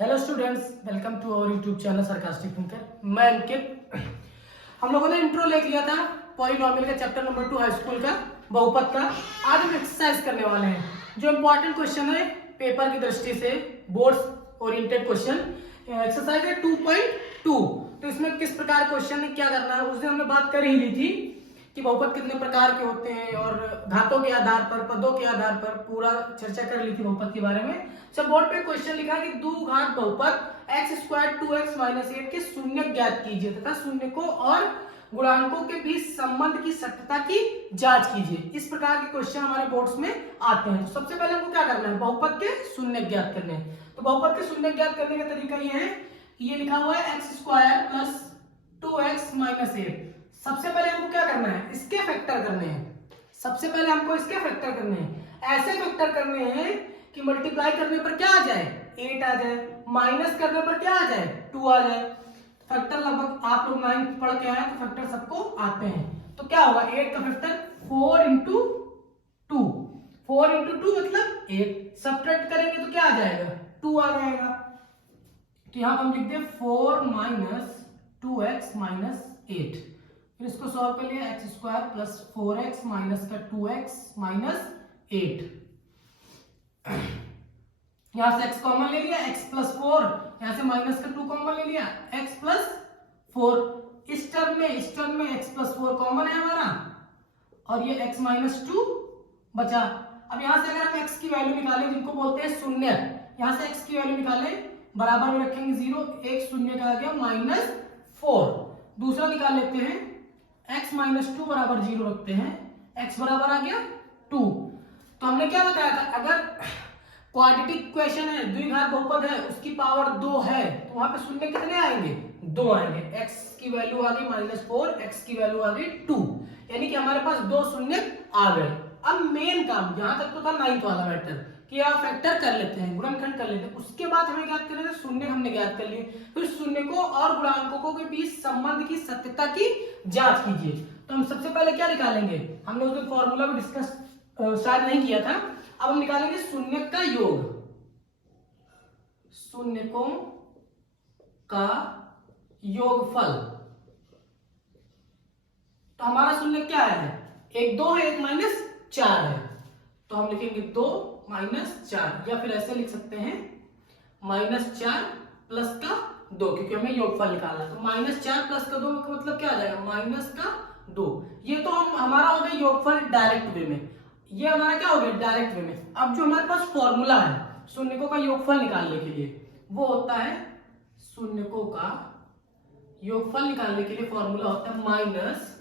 Hello students, welcome to our YouTube channel sarcastic thinker. मैं अंकित। हम लोगों ने इंट्रो ले लिया था पॉलिनोमियल का चैप्टर नंबर 2 हाई स्कूल का बहुपद का। आज हम एक्सरसाइज करने वाले हैं जो इम्पोर्टेंट क्वेश्चन है पेपर की दृष्टि से, बोर्ड ओरिएंटेड क्वेश्चन। एक्सरसाइज है 2.2। तो इसमें किस प्रकार क्वेश्चन है, क्या करना है, उस दिन हमने बात कर ही ली थी कि बहुपद कितने प्रकार के होते हैं और घातों के आधार पर, पदों के आधार पर पूरा चर्चा कर ली थी बहुपद के बारे में। सब बोर्ड पे क्वेश्चन लिखा है कि द्विघात बहुपद x स्क्वायर 2x माइनस 8 के शून्य ज्ञात कीजिए तथा शून्य को और गुणांकों के बीच संबंध की सत्यता की जांच कीजिए। इस प्रकार के क्वेश्चन हमारे बोर्ड्स में आते हैं। तो सबसे पहले हमको क्या करना है, बहुपद के शून्य ज्ञात करने हैं। तो बहुपद के शून्य ज्ञात करने का तरीका ये है कि ये लिखा हुआ है x square plus 2x minus 8। सबसे पहले हमको क्या करना है, इसके फैक्टर करने हैं। सबसे पहले हमको इसके फैक्टर करने हैं, ऐसे फैक्टर करने हैं कि मल्टीप्लाई करने पर क्या आ जाए, 8 आ जाए, माइनस करने पर क्या आ जाए, 2 आ जाए। फैक्टर लगभग आप लोग 9 पढ़ के आए तो फैक्टर सबको आते हैं। तो क्या होगा, 8 का फैक्टर 4 इंटू 2, 4 इंटू 2 मतलब 8। सब्ट्रैक्ट करेंगे तो क्या आ जाएगा, 2 आ जाएगा। तो यहां हम लिख दे 4 माइनस 2x माइनस 8। फिर इसको सॉल्व कर लिया, x square plus 4x minus का 2x माइनस 8। यहां से x कॉमन ले लिया, x प्लस 4, यहां से माइनस का 2 कॉमन ले लिया, x प्लस 4। इस टर्म में x प्लस 4 कॉमन है हमारा और ये x माइनस 2 बचा। अब यहां से अगर हम x की वैल्यू निकालें जिनको बोलते हैं शून्य, यहां से x की वैल्यू निकालें, बराबर में रखेंगे 0, एक शून्य का आ गया -4। दूसरा निकाल लेते हैं, x माइनस 2 बराबर 0 रखते हैं, x बराबर आ गया 2। तो हमने क्या बताया था, अगर क्वाड्रेटिक क्वेश्चन है, द्विघात बहुपद है, उसकी पावर 2 है तो वहां पे शून्य कितने आएंगे, 2 आएंगे। x की वैल्यू आ गई -4, x की वैल्यू आ गई 2, यानी कि हमारे पास 2 शून्य आ गए। अब मेन काम जहां तक तो था 9th वाला मैटर कि आप फैक्टर कर लेते हैं, गुणनखंड कर लेते हैं। उसके बाद हमें ज्ञात करना है, शून्य हमने ज्ञात कर लिए, फिर शून्य को और गुणांकों के बीच संबंध की सत्यता की जांच कीजिए। तो हम सबसे पहले क्या निकालेंगे, हमने उस दिन फॉर्मूला भी डिस्कस शायद नहीं किया था। अब हम निकालेंगे शून्य का योग, शून्यकों का योगफल। तो हमारा शून्य क्या है, एक 2 है, एक -4 है। तो हम लिखेंगे 2 -4, या फिर ऐसे लिख सकते हैं -4 प्लस का 2, क्योंकि हमें योगफल निकालना है। तो -4 प्लस का 2 का मतलब क्या आ जाएगा, माइनस का 2। ये तो हमारा हो गया योगफल डायरेक्ट वे में, ये हमारा क्या हो गया डायरेक्ट वे में। अब जो हमारे पास फॉर्मूला है शून्यकों का योगफल निकालने के लिए, वो होता है शून्यकों का योगफल निकालने के लिए फॉर्मूला होता है माइनस,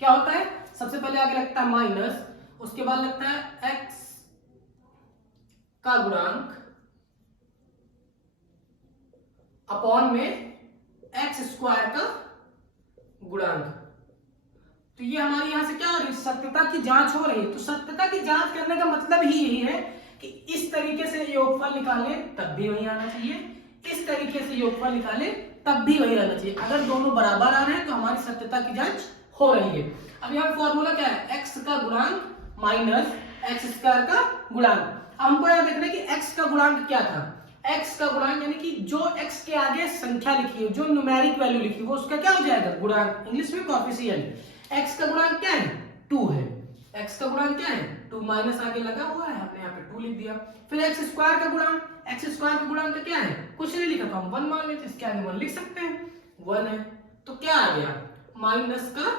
क्या होता है, सबसे पहले आगे लगता है माइनस, उसके बाद लगता है x का गुणांक अपॉन में x स्क्वायर का गुणांक। तो ये हमारी यहां से क्या हो रही है, सत्यता की जांच हो रही है। तो सत्यता की जांच करने का मतलब ही यही है कि इस तरीके से योगफल निकाले तब भी वही आना चाहिए, इस तरीके से योगफल निकाले तब भी वही आना चाहिए। अगर दोनों बराबर आ रहे हैं तो हमारी सत्यता की जांच हो रही है। अब यहाँ फॉर्मूला क्या है, x का गुणांक माइनस एक्स स्क्वायर का गुणांक। हमको यहां देखना है कि x का गुणांक क्या था, x का गुणांक यानी कि जो x के आगे संख्या लिखी है, जो न्यूमेरिक वैल्यू लिखी है, वो उसका क्या हो जाएगा, गुणांक, इंग्लिश में कोएफिशिएंट। x का गुणांक क्या है, 2 है, x का गुणांक क्या है 2, माइनस आगे लगा हुआ है, हमने यहाँ पे 2 लिख दिया। फिर x स्क्वायर का गुणांक, x स्क्वायर का गुणांक क्या है, कुछ नहीं लिखा तो हम 1 मान लेते, इसके आगे 1 लिख सकते हैं, 1 है। तो क्या आ गया, माइनस का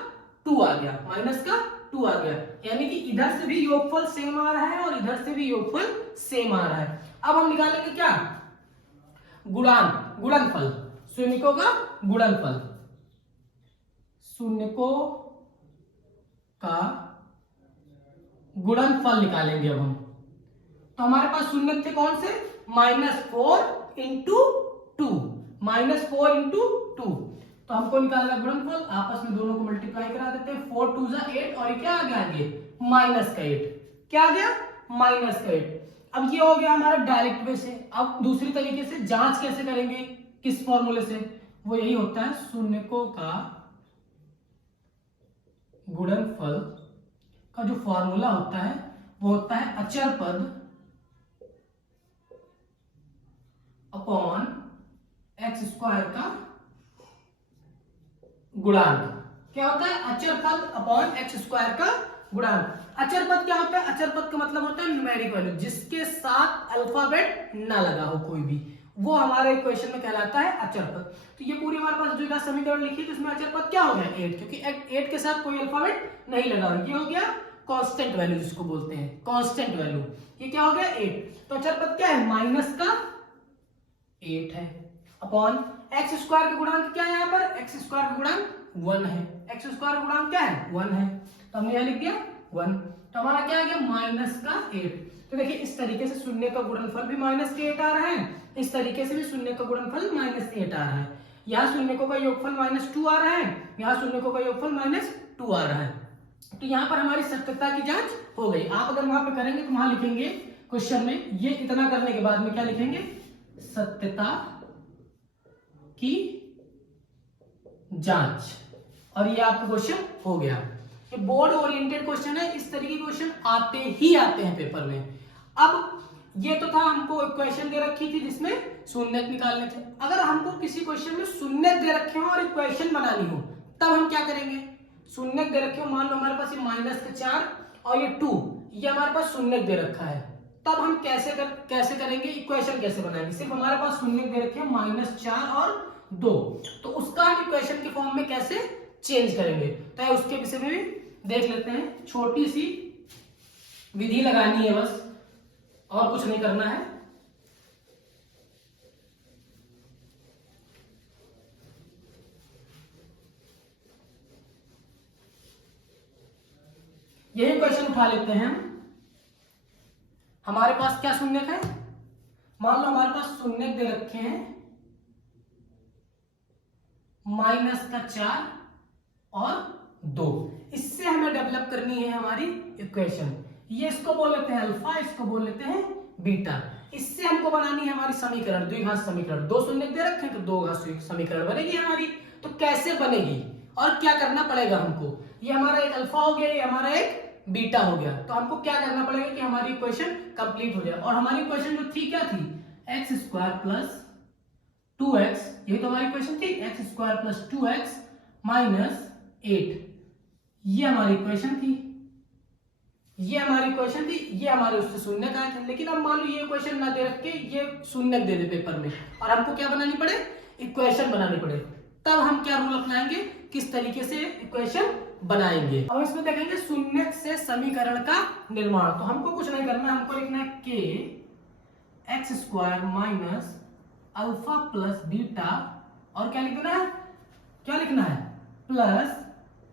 2 आ गया, माइनस का 2 आ गया, यानी कि इधर से भी योगफल सेम आ रहा है और इधर से भी योगफल सेम आ रहा है। अब हम निकालेंगे क्या, गुणांक, गुणनफल, शून्यकों का गुणनफल, शून्यकों का गुणनफल निकालेंगे अब हम। तो हमारे पास शून्य थे कौन से, -4 इंटू 2, -4 इंटू 2। तो हमको निकालना गुणनफल, आपस में दोनों को मल्टीप्लाई करा देते हैं, 4 2 8 और ये क्या आ गया आगे, -8। क्या आ गया, -8। अब ये हो गया हमारा डायरेक्ट वे से। अब दूसरी तरीके से जांच कैसे करेंगे, किस फॉर्मूले से, वो यही होता है शून्यकों का गुणनफल का जो फॉर्मूला होता है वो होता है अचर पद अपॉन एक्स स्क्वायर का गुणांक। क्या होता है? अचर पद अपॉन एक्स स्क्वायर का गुणांक। अचर पद क्या होता है? अचर पद का मतलब होता है न्यूमेरिक वैल्यू, जिसके साथ अल्फाबेट ना लगा हो कोई भी, वो हमारे इक्वेशन में कहलाता है अचर पद। तो ये पूरी हमारे पास जो समीकरण लिखी, तो इसमें अचर पद क्या हो गया? 8, क्योंकि 8 के साथ कोई अल्फाबेट नहीं लगा हो। ये हो गया कांस्टेंट वैल्यू, जिसको बोलते हैं कांस्टेंट वैल्यू। ये क्या हो गया? 8। तो अचर पद क्या है? माइनस का 8 है, अपॉन एक्स स्क्वायर का गुणांक क्या है? यहाँ पर एक्स स्क्वायर का गुणांक 1 है। एक्स स्क्वायर का गुणांक क्या है? 1 है, तो हमने यहाँ लिख दिया 1। तो हमारा क्या आ गया? माइनस का 8। तो देखिए इस तरीके से शून्य का गुणनफल भी माइनस के 8 आ रहा है, इस तरीके से भी शून्य का गुणनफल माइनस 8 आ रहा है। यहाँ शून्य का योगफल -2 आ रहा है, यहाँ शून्य का योगफल -2 आ रहा है। तो यहाँ पर हमारी सत्यता की जांच हो गई। आप अगर वहां पे करेंगे तो वहां लिखेंगे क्वेश्चन में, ये इतना करने के बाद में क्या लिखेंगे? सत्यता की जांच। और ये आपका क्वेश्चन हो गया। ये बोर्ड ओरिएंटेड क्वेश्चन है, इस तरीके के क्वेश्चन आते ही आते हैं पेपर में। अब ये तो था, हमको इक्वेशन दे रखी थी जिसमें शून्यक निकालने थे। अगर हमको किसी क्वेश्चन में शून्यक दे रखे हो और इक्वेशन बनानी हो, तब हम क्या करेंगे? शून्यक दे रखे हो, मान लो हमारे पास ये -4 और ये 2, ये हमारे पास शून्यक दे रखा है, तब हम कैसे करेंगे? इक्वेशन कैसे बनाएंगे? सिर्फ हमारे पास शून्यक दे रखे हैं -4 और 2, तो उसका हम इक्वेशन के फॉर्म में कैसे चेंज करेंगे, तो उसके विषय में भी देख लेते हैं। छोटी सी विधि लगानी है बस, और कुछ नहीं करना है। यही क्वेश्चन उठा लेते हैं हम। हमारे पास क्या शून्यक है? मान लो हमारे पास शून्यक दे रखे हैं -4 और 2। इससे हमें डेवलप करनी है हमारी इक्वेशन। ये इसको बोल लेते हैं अल्फा, इसको बोल लेते हैं बीटा। इससे हमको बनानी है हमारी समीकरण, द्विघात समीकरण। 2 शून्य दे रखे हैं तो 2 घात समीकरण बनेगी हमारी। तो कैसे बनेगी और क्या करना पड़ेगा हमको? ये हमारा एक अल्फा हो गया, ये हमारा एक बीटा हो गया। तो हमको क्या करना पड़ेगा कि हमारी इक्वेशन कंप्लीट हो जाए। और हमारी इक्वेशन जो थी क्या थी? एक्स स्क्वायर प्लस 2x, यही तो हमारी इक्वेशन थी, x square plus 2x minus 8। ये हमारी इक्वेशन थी, ये हमारी इक्वेशन थी, ये हमारे उससे शून्यक आए थे। लेकिन अब मान लो ये इक्वेशन ना दे रख के ये शून्यक दे दे पेपर में, और हमको क्या बनानी पड़े? इक्वेशन बनानी पड़े। तब हम क्या रूल अपनाएंगे, किस तरीके से इक्वेशन बनाएंगे। अब इसमें देखेंगे शून्यक से समीकरण का निर्माण। तो हमको कुछ नहीं करना, हमको लिखना है के x square minus alpha plus beta, और क्या लिखना है? क्या लिखना है? Plus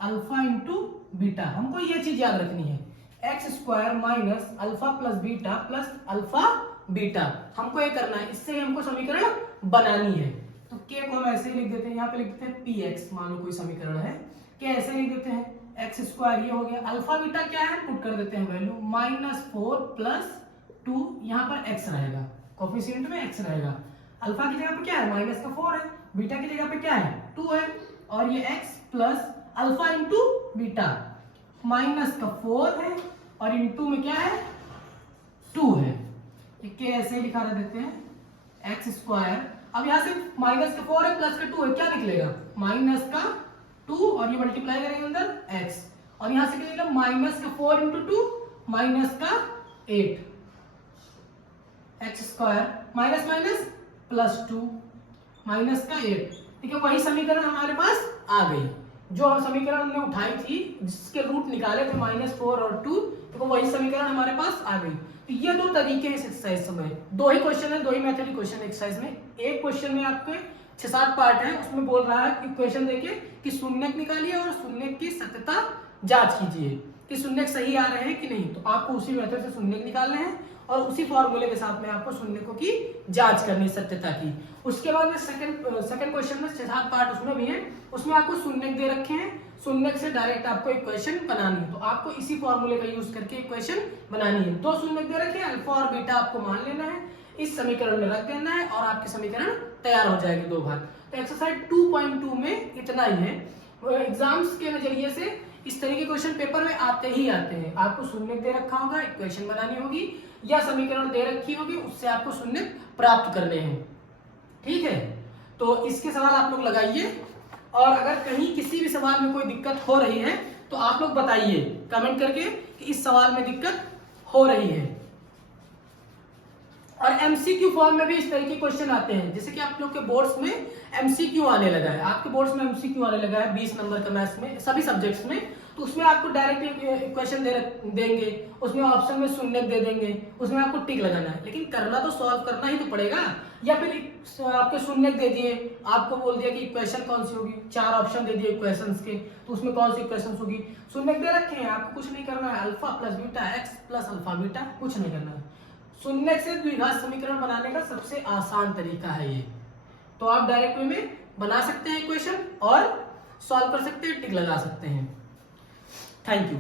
alpha into beta. हमको ये चीज याद रखनी है, x square minus alpha plus beta plus alpha beta. हमको ये करना है, इससे हमको समीकरण बनानी है। तो के को हम ऐसे ही लिख देते हैं, यहाँ पे लिख देते हैं पी एक्स, मान लो कोई समीकरण है, के ऐसे लिख देते हैं। एक्स स्क्वायर ये हो गया, अल्फा बीटा क्या है पुट कर देते हैं वैल्यू, -4 प्लस 2, यहाँ पर एक्स रहेगा, कोफिशिएंट में एक्स रहेगा। अल्फा की जगह पे क्या है? -4 है, बीटा की जगह पे क्या है? 2 है, और ये x plus alpha into beta, -4 है और इंटू में क्या है? 2 है। के ऐसे ही लिखा देते हैं एक्स स्क्वायर। अब यहाँ से -4 है प्लस का 2 है, क्या निकलेगा? -2 और ये मल्टीप्लाई करेंगे अंदर x, और यहाँ से निकलेगा -4 into 2 -8 x square minus minus +2 -8। ठीक है, वही समीकरण हमारे पास आ गई, जो हम समीकरण हमने उठाई थी जिसके रूट निकाले थे -4 और 2, तो वही समीकरण हमारे पास आ गई। तो ये 2 तरीके हैं इस एक्सरसाइज में, 2 ही क्वेश्चन है, 2 ही मेथड क्वेश्चन एक्सरसाइज में। एक क्वेश्चन में आपके 6-7 पार्ट है, उसमें बोल रहा है इक्वेशन देके कि शून्यक निकालिए और शून्यक की सत्यता जांच कीजिए कि शून्यक सही आ रहे हैं कि नहीं। तो आपको उसी मेथड से शून्यक निकालने हैं और उसी फॉर्मूले के साथ में आपको शून्यकों की जांच करनी है सत्यता की। उसके बाद में सेकंड क्वेश्चन में 6-7 पार्ट उसमें भी है, उसमें आपको शून्यक दे रखे हैं, शून्यक से डायरेक्ट आपको इक्वेशन बनानी है। तो आपको इसी फॉर्मूले का यूज करके इक्वेशन बनानी है। 2 शून्यक दे रखे हैं, अल्फा और बीटा आपको मान लेना है, इस समीकरण में रख देना है और आपकी समीकरण तैयार हो जाएगी 2 घात। तो एक्सरसाइज 2.2 में इतना ही है। एग्जाम्स के नजरिए से इस तरह के क्वेश्चन पेपर में आते ही आते हैं। आपको शून्यक दे रखा होगा, इक्वेशन बनानी होगी, या समीकरण दे रखी होगी, उससे आपको शून्यक प्राप्त करने हैं। ठीक है, तो इसके सवाल आप लोग लगाइए, और अगर कहीं किसी भी सवाल में कोई दिक्कत हो रही है तो आप लोग बताइए कमेंट करके कि इस सवाल में दिक्कत हो रही है। और एमसीक्यू फॉर्म में भी इस तरह के क्वेश्चन आते हैं, जैसे कि आप लोग के बोर्ड्स में एमसीक्यू आने लगा है, आपके बोर्ड्स में एमसीक्यू आने लगा है 20 नंबर का मैथ्स में सभी सब्जेक्ट्स में, तो उसमें आपको डायरेक्ट क्वेश्चन देंगे, उसमें ऑप्शन में शून्य दे देंगे, उसमें आपको टिक लगाना है, लेकिन करना तो सॉल्व करना ही तो पड़ेगा। या फिर आपके शून्य दे दिए, आपको बोल दिया कि इक्वेशन कौन सी होगी, 4 ऑप्शन दे दिए इक्वेशंस के, तो उसमें कौन सी इक्वेशन होगी, शून्य दे रखे हैं, आपको कुछ नहीं करना है, alpha plus beta x plus alpha beta, कुछ नहीं करना है। शून्य से द्विघात समीकरण बनाने का सबसे आसान तरीका है ये, तो आप डायरेक्ट वे में बना सकते हैं इक्वेशन और सॉल्व कर सकते हैं, टिक लगा सकते हैं। Thank you.